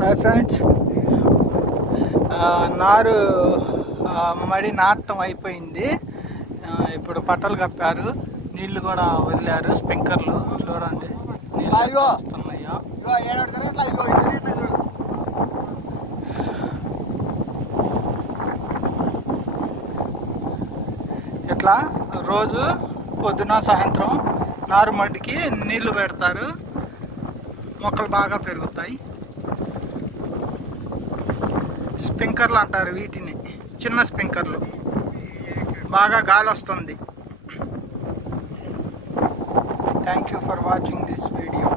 Hi friends, నారు మడి నాటడం అయిపోయింది. ఇప్పుడు పట్టలు కప్పారు, నీళ్లు కూడా వదిలారు. స్ప్రింక్లర్లు చూడండి నీళ్ళు వస్తున్నాయో. ఇట్లా రోజు పొద్దున సాయంత్రం నారు మడికి నీళ్లు పెడతారు, మొక్కలు బాగా పెరుగుతాయి. స్ప్రింక్లర్లు అంటారు వీటిని, చిన్న స్ప్రింక్లర్లు. బాగా గాలి వస్తుంది. Thank you for watching this video.